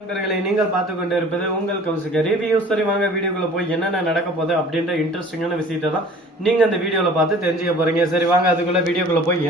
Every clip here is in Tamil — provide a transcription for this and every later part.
நீங்கள் பார்த்து கொண்டு இருப்பது உங்கள் கௌசிக ரிவ்யூ. சரி வாங்க வீடியோக்குள்ள போய் என்னென்ன நடக்க போகுது அப்படின்ற இன்ட்ரெஸ்டிங்கான விஷயத்தை தான் நீங்க அந்த வீடியோல பார்த்து தெரிஞ்சுக்க போறீங்க. சரி வாங்க அதுக்குள்ள வீடியோக்குள்ள போய்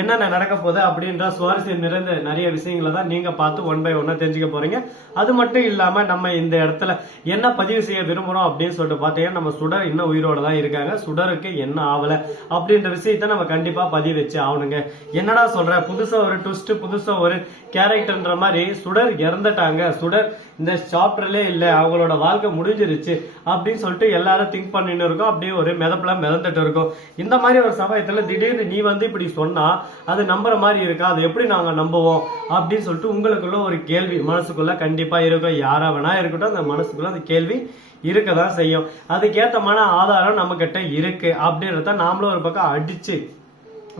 என்னென்ன நடக்க போகுது அப்படின்ற சுவாரஸ்யம் நிறைந்த நிறைய விஷயங்களை தான் நீங்க பார்த்து ஒன் பை ஒன்னா தெரிஞ்சுக்க போறீங்க. அது மட்டும் இல்லாம நம்ம இந்த இடத்துல என்ன பதிவு செய்ய விரும்புறோம் அப்படின்னு சொல்லிட்டு பார்த்தீங்கன்னா, நம்ம சுடர் இன்னும் உயிரோட தான் இருக்காங்க. சுடருக்கு என்ன ஆகல அப்படின்ற விஷயத்த நம்ம கண்டிப்பா பதிவு வச்சு ஆகணுங்க. என்னடா சொல்ற, புதுசா ஒரு ட்விஸ்ட், புதுசா ஒரு கேரக்டர்ன்ற மாதிரி சுடர் இறந்துட்டாங்க, சுடர் இந்த சாப்டர்லே இல்ல, அவங்களோட வாழ்க்கை முடிஞ்சிருச்சு அப்படின்னு சொல்லிட்டு எல்லாரும் திங்க் பண்ணிட்டு இருக்கோம். அப்படியே ஒரு மிதப்புல மிதந்துட்டு இருக்கோம். இந்த மாதிரி ஒரு சமயத்துல திடீர்னு நீ இப்படி சொன்னா அது நம்புற மாதிரி இருக்கா, அது எப்படி நாங்க நம்புவோம் அப்படின்னு சொல்லிட்டு உங்களுக்குள்ள ஒரு கேள்வி மனசுக்குள்ள கண்டிப்பா இருக்கும். யாரா வேணா இருக்கட்டும், அந்த மனசுக்குள்ள அந்த கேள்வி இருக்கதான் செய்யும். அதுக்கேத்த மன ஆதாரம் நம்ம கிட்ட இருக்கு அப்படின்றத நாமளும் ஒரு பக்கம் அடிச்சு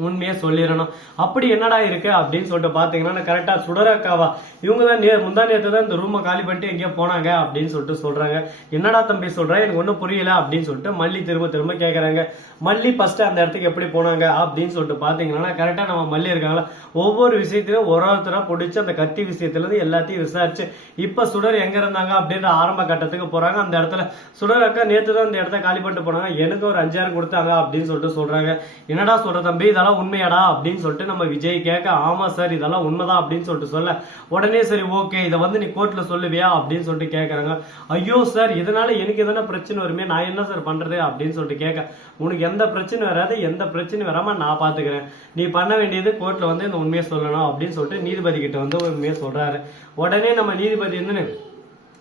உண்மையே சொல்லிடணும். அப்படி என்னடா இருக்கு அப்படின்னு சொல்லிட்டு பாத்தீங்கன்னா, கரெக்டா சுடரக்காவா இவங்க தான் முந்தா நேரத்து தான் இந்த ரூமை காலி பண்ணிட்டு எங்கேயோ போனாங்க அப்படின்னு சொல்லிட்டு சொல்றாங்க. என்னடா தம்பி சொல்ற, எனக்கு ஒன்னும் புரியல அப்படின்னு சொல்லிட்டு மல்லி திரும்ப திரும்ப கேக்குறாங்க. மல்லி ஃபர்ஸ்ட் அந்த இடத்துக்கு எப்படி போனாங்க அப்படின்னு சொல்லிட்டு பாத்தீங்கன்னா, கரெக்டா நம்ம மல்லி இருக்காங்களா, ஒவ்வொரு விஷயத்திலும் ஒரு ஒருத்தரா பிடிச்சி அந்த கத்தி விஷயத்துல இருந்து எல்லாத்தையும் விசாரிச்சு இப்ப சுடர் எங்க இருந்தாங்க அப்படின்ற ஆரம்ப கட்டத்துக்கு போறாங்க. அந்த இடத்துல சுடர் அக்கா நேற்று தான் இந்த இடத்த காலி பண்ணிட்டு போனாங்க, எனக்கு ஒரு 5000 கொடுத்தாங்க அப்படின்னு சொல்லிட்டு சொல்றாங்க. என்னடா சொல்ற தம்பி, இதெல்லாம் உண்மையாடா அப்படின்னு சொல்லிட்டு நம்ம விஜய் கேட்க, ஆமா சார் இதெல்லாம் உண்மைதான் அப்படின்னு சொல்லிட்டு சொல்ல, உடனே சரி ஓகே இதை நீ கோர்ட்ல சொல்லுவியா அப்படின்னு சொல்லிட்டு கேட்கறாங்க. ஐயோ சார் இதனால எனக்கு எதனா பிரச்சனை வருமே, நான் என்ன சார் பண்றது அப்படின்னு சொல்லிட்டு கேட்க, உனக்கு எந்த பிரச்சனை வராது, எந்த பிரச்சனையும் வராம நான் பாத்துக்கிறேன், நீ பண்ண வேண்டியது கோர்ட்ல இந்த உண்மையை சொல்லணும் அப்படின்னு சொல்லிட்டு நீதிபதி கிட்ட உண்மையை சொல்றாரு. உடனே நம்ம நீதிபதி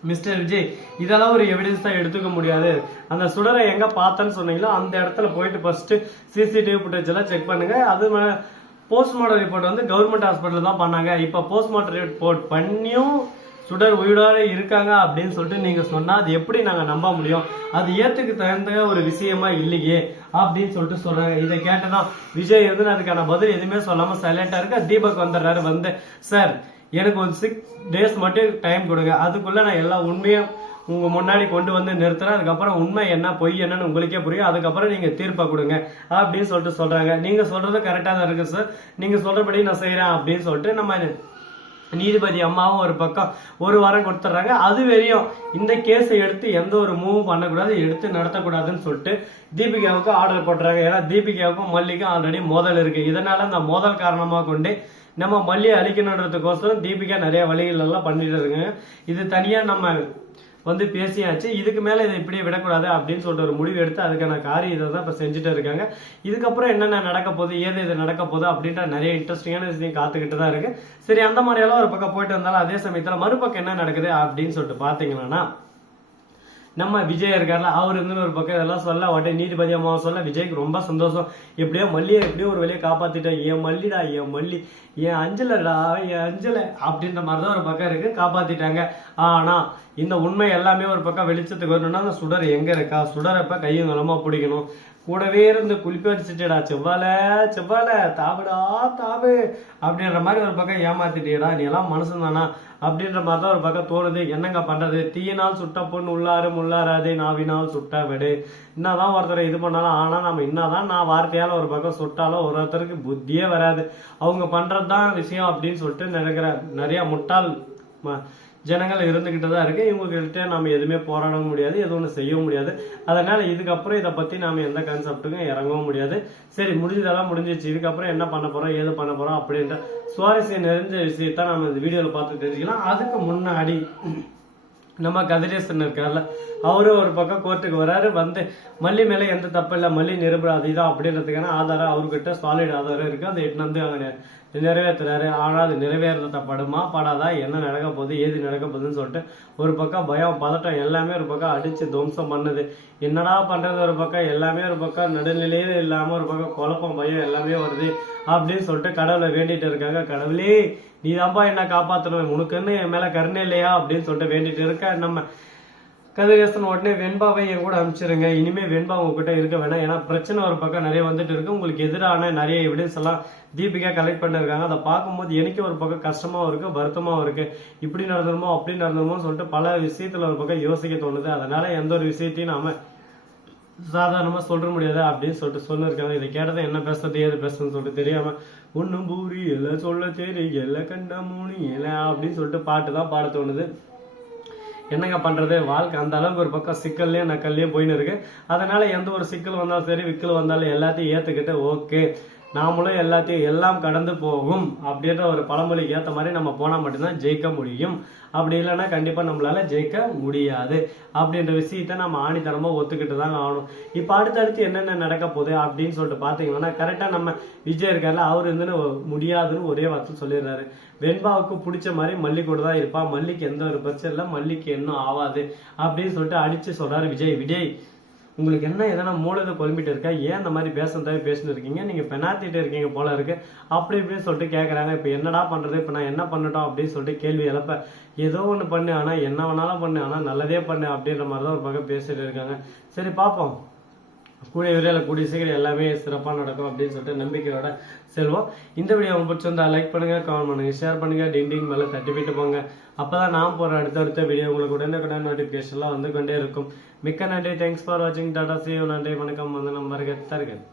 மிஸ்டர் விஜய் இதெல்லாம் ஒரு எவிடன்ஸ் தான் எடுத்துக்க முடியாது, அந்த சுடரை எங்க பார்த்தேன்னு சொன்னீங்களோ அந்த இடத்துல போயிட்டு ஃபர்ஸ்ட் சிசிடிவி ஃபுட்டேஜ் எல்லாம் செக் பண்ணுங்க. அது போஸ்ட்மார்ட்டம் ரிப்போர்ட் கவர்மெண்ட் ஹாஸ்பிட்டல் தான் பண்ணாங்க. இப்ப போஸ்ட்மார்ட்டம் ரிப்போர்ட் பண்ணியும் சுடர் உயிரோட இருக்காங்க அப்படின்னு சொல்லிட்டு நீங்க சொன்னா அது எப்படி நாங்க நம்ப முடியும், அது ஏத்துக்கு தகுந்த ஒரு விஷயமா இல்லையே அப்படின்னு சொல்லிட்டு சொல்றாங்க. இதை கேட்டதான் விஜய் அதுக்கான பதில் எதுவுமே சொல்லாம சைலண்டா இருக்க. தீபக் வந்துடுறாரு. சார் எனக்கு ஒரு 6 days மட்டும் டைம் கொடுங்க, அதுக்குள்ள நான் எல்லா உண்மையும் உங்க முன்னாடி கொண்டு நிறுத்துறேன், அதுக்கப்புறம் உண்மை என்ன பொய் என்னன்னு உங்களுக்கே புரியும், அதுக்கப்புறம் நீங்க தீர்ப்பை கொடுங்க அப்படின்னு சொல்லிட்டு சொல்றாங்க. நீங்க சொல்றது கரெக்டா தான் இருக்கு சார், நீங்க சொல்றபடி நான் செய்யறேன் அப்படின்னு சொல்லிட்டு நம்ம நீதிபதி அம்மாவும் ஒரு பக்கம் ஒரு வாரம் கொடுத்துட்றாங்க. அது வரையும் இந்த கேஸை எடுத்து எந்த ஒரு மூவும் பண்ணக்கூடாது, எடுத்து நடத்தக்கூடாதுன்னு சொல்லிட்டு தீபிகாவுக்கு ஆர்டர் போட்டுறாங்க. ஏன்னா தீபிகாவுக்கும் மல்லிக்கும் ஆல்ரெடி மோதல் இருக்கு. இதனால அந்த மோதல் காரணமாக கொண்டு நம்ம மல்லியை அழிக்கணுன்றதுக்கோசரம் தீபிகா நிறைய வழிகள் எல்லாம் பண்ணிட்டு இருக்காங்க. இது தனியா நம்ம பேசியாச்சு, இதுக்கு மேல இதை இப்படியே விடக்கூடாது அப்படின்னு சொல்லிட்டு ஒரு முடிவு எடுத்து அதுக்கான காரியத்தை தான் இப்ப செஞ்சுட்டு இருக்காங்க. இதுக்கப்புறம் என்னென்ன நடக்க போகுது, ஏது நடக்க போகுது அப்படின்ற நிறைய இன்ட்ரெஸ்டிங்கான விஷயம் காத்துக்கிட்டு தான் இருக்கு. சரி அந்த மாதிரி எல்லாம் ஒரு பக்கம் போயிட்டு வந்தாலும் அதே சமயத்துல மறுபக்கம் என்ன நடக்குது அப்படின்னு சொல்லிட்டு பாத்தீங்கன்னா, நம்ம விஜய் இருக்காருல, அவர் ஒரு பக்கம் இதெல்லாம் சொல்ல, உடனே நீதிபதி அம்மா சொல்ல விஜய்க்கு ரொம்ப சந்தோஷம். எப்படியோ மல்லியை எப்படியோ ஒரு வழியை காப்பாத்திட்டேன், என் மல்லிடா என் மல்லி என் அஞ்சலடா என் அஞ்சலை அப்படின்ற மாதிரிதான் ஒரு பக்கம் இருக்கு, காப்பாத்திட்டாங்க. ஆனா இந்த உண்மை எல்லாமே ஒரு பக்கம் வெளிச்சத்துக்கு வரணும்னா அந்த சுடர் எங்க இருக்கா, சுடரப்ப கையும் நலமா பிடிக்கணும், கூடவே இருந்து குளிப்பி அடிச்சுட்டேடா செவ்வால செவ்வால தாவுடா தாவு அப்படின்ற மாதிரி ஒரு பக்கம் ஏமாத்திட்டேடா, நீ எல்லாம் மனுஷன் தானா அப்படின்ற மாதிரி தான் ஒரு பக்கம் தோணுது. என்னங்க பண்றது, தீயினால் சுட்ட பொண்ணு உள்ளாராதே நாவினால் சுட்ட விடு, என்னதான் ஒருத்தரை இது பண்ணாலும், ஆனா நம்ம என்னதான் நான் வார்த்தையால ஒரு பக்கம் சுட்டாலும் ஒருத்தருக்கு புத்தியே வராது, அவங்க பண்றதுதான் விஷயம் அப்படின்னு சொல்லிட்டு நினைக்கிற நிறைய முட்டாள் ஜனங்கள் இருந்துகிட்டு தான் இருக்கு. இவங்ககிட்ட நம்ம எதுவுமே போராட முடியாது, எதுவும் செய்ய முடியாது. அதனால இதுக்கப்புறம் இதை பத்தி நாம எந்த கான்செப்டுக்கும் இறங்கவும் முடியாது. சரி முடிஞ்சதெல்லாம் முடிஞ்சிச்சு, இதுக்கப்புறம் என்ன பண்ண போறோம் ஏது பண்ண போறோம் அப்படின்ற சுவாரஸ்யம் நிறைஞ்ச விஷயத்தான் நம்ம இந்த வீடியோல பார்த்து தெரிஞ்சுக்கலாம். அதுக்கு முன்னாடி நம்ம கதிரேசன் இருக்கார்ல, அவரும் ஒரு பக்கம் கோர்ட்டுக்கு வராரு. மல்லி மேல எந்த தப்பு இல்லை, மல்லி நிரபராதி தான் அப்படின்றதுக்கான ஆதாரம் அவர்கிட்ட சாலிட் ஆதாரம் இருக்கு. அதை எட்டு அவங்க நிறைவேற்றுறாரு. ஆனா அது நிறைவேறத படுமா படாதா, என்ன நடக்க போகுது ஏது நடக்க போகுதுன்னு சொல்லிட்டு ஒரு பக்கம் பயம் பதட்டம் எல்லாமே ஒரு பக்கம் அடிச்சு துவம்சம் பண்ணுது. என்னடா பண்றது, ஒரு பக்கம் எல்லாமே ஒரு பக்கம் நடுநிலையே இல்லாம ஒரு பக்கம் குழப்பம் பயம் எல்லாமே வருது அப்படின்னு சொல்லிட்டு கடவுளை வேண்டிட்டு இருக்காங்க. கடவுளே நீ தான்ப்பா என்ன காப்பாற்றணும், உனக்குன்னு என் மேல கருணை இல்லையா அப்படின்னு சொல்லிட்டு வேண்டிட்டு இருக்க. நம்ம கதிரேசன் உடனே வெண்பாவை என் கூட அனுப்பிச்சிருங்க, இனிமே வெண்பா உங்ககிட்ட இருக்க வேணாம், ஏன்னா பிரச்சனை ஒரு பக்கம் நிறைய வந்துட்டு இருக்கு, உங்களுக்கு எதிரான நிறைய எவிடன்ஸ் எல்லாம் தீபிகா கலெக்ட் பண்ணிருக்காங்க. அதை பார்க்கும்போது எனக்கு ஒரு பக்கம் கஷ்டமாவும் இருக்கு வருத்தமாவும் இருக்கு, இப்படி நடந்துருமோ அப்படி நடந்துருமோ சொல்லிட்டு பல விஷயத்துல ஒரு பக்கம் யோசிக்க தோணுது. அதனால எந்த ஒரு விஷயத்தையும் நாம சாதாரணமா சொல்ற முடியாது அப்படின்னு சொல்லிட்டு சொல்லிருக்காங்க. இதை கேட்டதை என்ன பேசுறது ஏது பேசுறதுன்னு சொல்லிட்டு தெரியாம ஒன்னும் பூரி எல்லாம் சொல்ல தெரியல கண்ணா மூணு அப்படின்னு சொல்லிட்டு பாட்டு தான் பாட தோணுது. என்னங்க பண்றது, வாழ்க்கை அந்த அளவுக்கு ஒரு பக்கம் சிக்கல்லையும் நக்கல்லையும் போயின்னு இருக்கு. அதனால எந்த ஒரு சிக்கல் வந்தாலும் சரி விக்கல் வந்தாலும் எல்லாத்தையும் ஏத்துக்கிட்டு ஓகே நாமளும் எல்லாத்தையும் எல்லாம் கடந்து போகும் அப்படின்ற ஒரு பழமொழிக்கு ஏற்ற மாதிரி நம்ம போனா மட்டும்தான் ஜெயிக்க முடியும். அப்படி இல்லைன்னா கண்டிப்பா நம்மளால ஜெயிக்க முடியாது அப்படின்ற விஷயத்த நம்ம ஆணித்தரமா ஒத்துக்கிட்டு தாங்க ஆகணும். இப்ப அடுத்தடுத்து என்னென்ன நடக்க போகுது அப்படின்னு சொல்லிட்டு பாத்தீங்கன்னா கரெக்டா நம்ம விஜய் இருக்காருல, அவர் வந்து முடியாதுன்னு ஒரே வார்த்தை சொல்லிடுறாரு. வெண்பாவுக்கு பிடிச்ச மாதிரி மல்லி கூட தான் இருப்பா, மல்லிக்கு எந்த ஒரு பிரச்சனை இல்லை, மல்லிக்கு இன்னும் ஆகாது அப்படின்னு சொல்லிட்டு அடிச்சு சொல்றாரு விஜய். விஜய் உங்களுக்கு என்ன எதனா மூளையில குழம்பிட்டு இருக்கா, ஏன் அந்த மாதிரி பேசிட்டு இருக்கீங்க, நீங்க பெனாத்திட்டு இருக்கீங்க போல இருக்கு அப்படி இப்படின்னு சொல்லிட்டு கேட்கறாங்க. இப்ப என்னடா பண்றது, இப்ப நான் என்ன பண்ணட்டும் அப்படின்னு சொல்லிட்டு கேள்வி எழுப்ப ஏதோ ஒண்ணு பண்ணு ஆனா என்ன வேணாலும் பண்ணு ஆனா நல்லதே பண்ணு அப்படின்ற மாதிரிதான் ஒரு பக்கம் பேசிட்டு இருக்காங்க. சரி பாப்போம், கூடிய விரைவில் கூடிய சீக்கிரம் எல்லாமே சிறப்பாக நடக்கும் அப்படின்னு சொல்லிட்டு நம்பிக்கையோட செல்வோம். இந்த வீடியோ உங்களுக்கு பிடிச்சிருந்தா லைக் பண்ணுங்க, கமெண்ட் பண்ணுங்க, ஷேர் பண்ணுங்க, டிண்டிங் மேலே தட்டி போயிட்டு போங்க. அப்பதான் நான் போற அடுத்தடுத்த வீடியோ உங்களுக்கு உடனே நோட்டிபிகேஷன்லாம் வந்து கொண்டே இருக்கும். மிக்க நன்றி, தேங்க்ஸ் ஃபார் வாட்சிங், டாடா, see you, நன்றி, வணக்கம், வந்து நம்ம தருகிறேன்.